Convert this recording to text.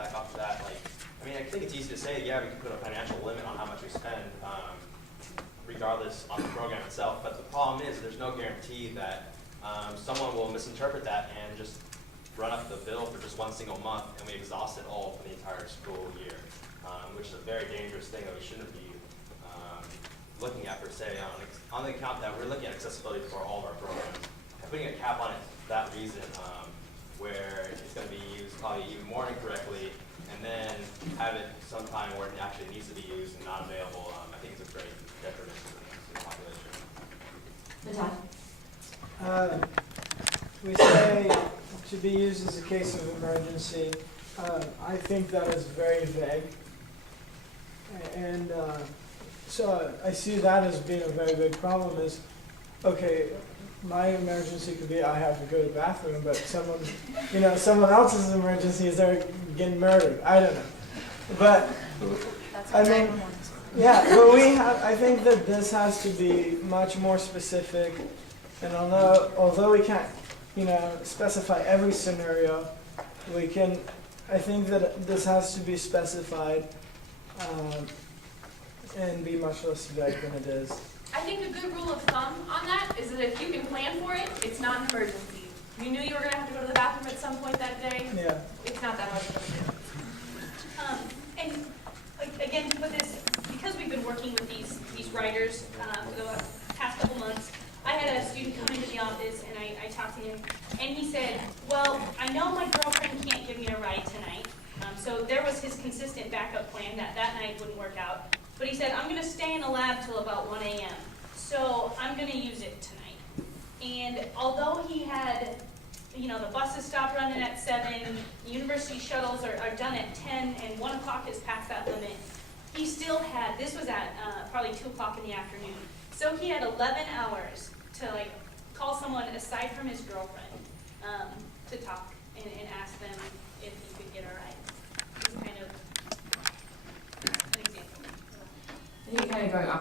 piggyback off of that, like, I mean, I think it's easy to say, yeah, we can put a financial limit on how much we spend, regardless on the program itself. But the problem is, there's no guarantee that someone will misinterpret that and just run up the bill for just one single month, and we exhaust it all for the entire school year, which is a very dangerous thing that we shouldn't be looking at per se, on the account that we're looking at accessibility for all of our programs. And putting a cap on it for that reason, where it's going to be used probably even more incorrectly, and then have it sometime where it actually needs to be used and not available, I think it's a great detriment to the population. We say to be used as a case of emergency. I think that is very vague. And so I see that as being a very big problem is, okay, my emergency could be I have to go to the bathroom, but someone else's emergency is they're getting murdered. I don't know. But I mean, yeah, but I think that this has to be much more specific. And although we can't, specify every scenario, I think that this has to be specified and be much less vague than it is. I think a good rule of thumb on that is that if you can plan for it, it's not an emergency. You knew you were going to have to go to the bathroom at some point that day. Yeah. It's not that hard to do. And again, to put this, because we've been working with these writers for the past couple months, I had a student come into the office and I talked to him, and he said, well, I know my girlfriend can't give me a ride tonight. So there was his consistent backup plan that night wouldn't work out. But he said, I'm going to stay in the lab till about 1 a.m. So I'm going to use it tonight. And although he had, the buses stopped running at 7, university shuttles are done at 10, and 1 o'clock is past that limit, he still had, this was at probably 2 o'clock in the afternoon. So he had 11 hours to call someone aside from his girlfriend to talk and ask them if he could get a ride. It's kind of an example. I think kind of going off